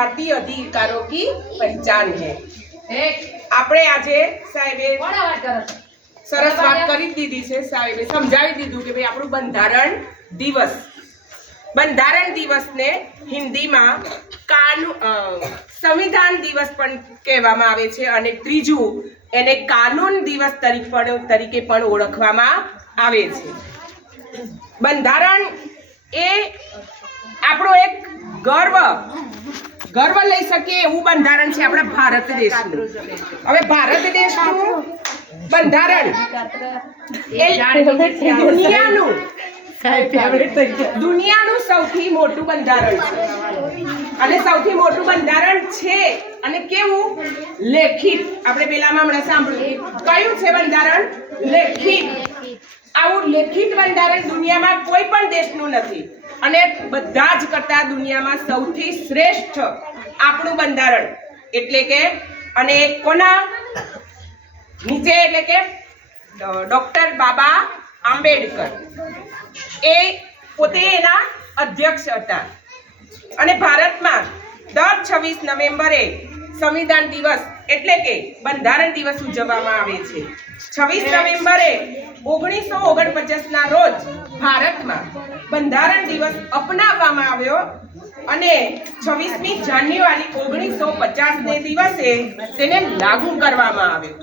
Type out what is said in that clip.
ભારતીય અધિકારો કી પહેચાન હે. આપણે આજે સાહેબે સરસ વાત કરી દીધી છે સાહેબે. સમજાવી દીધું કે ભાઈ આપણું બંધારણ દિવસ. બંધારણ દિવસને હિન્દીમાં કાનૂ સંવિધાન દિવસ પણ કહેવામાં આવે છે અને ત્રીજું એને કાનૂન દિવસ તરીકે પણ તરીકે પણ ઓળખવામાં આવે છે. બંધારણ એ આપણો એક ગર્વ ગર્વ લઈ શકીએ એવું બંધારણ છે આપણા ભારત દેશનું. હવે ભારત દેશનું બંધારણ દુનિયાનું દુનિયાનું સૌથી મોટું બંધારણ છે. અને સૌથી મોટું બંધારણ છે અને કેવું? લેખિત. આપણે પેલામાં હમણાં સાંભળ્યું. કયું છે બંધારણ? લેખિત. લેખિત બંધારણ દુનિયામાં કોઈ પણ દેશનું નથી. અને બધા જ કરતા દુનિયામાં સૌથી શ્રેષ્ઠ આપણું બંધારણ. એટલે કે, અને કોના? નીચે એટલે કે ડોક્ટર બાબા આંબેડકર. એ પોતે એના અધ્યક્ષ હતા. અને ભારતમાં દર છવ્વીસ નવેમ્બરે સંવિધાન દિવસ એટલે કે બંધારણ દિવસ ઉજવવામાં આવે છે. છવ્વીસ નવેમ્બરે ઓગણીસો ઓગણપચાસના રોજ ભારતમાં બંધારણ દિવસ અપનાવવામાં આવ્યો અને છવ્વીસમી જાન્યુઆરી ઓગણીસો પચાસને દિવસે તેને લાગુ કરવામાં આવ્યો.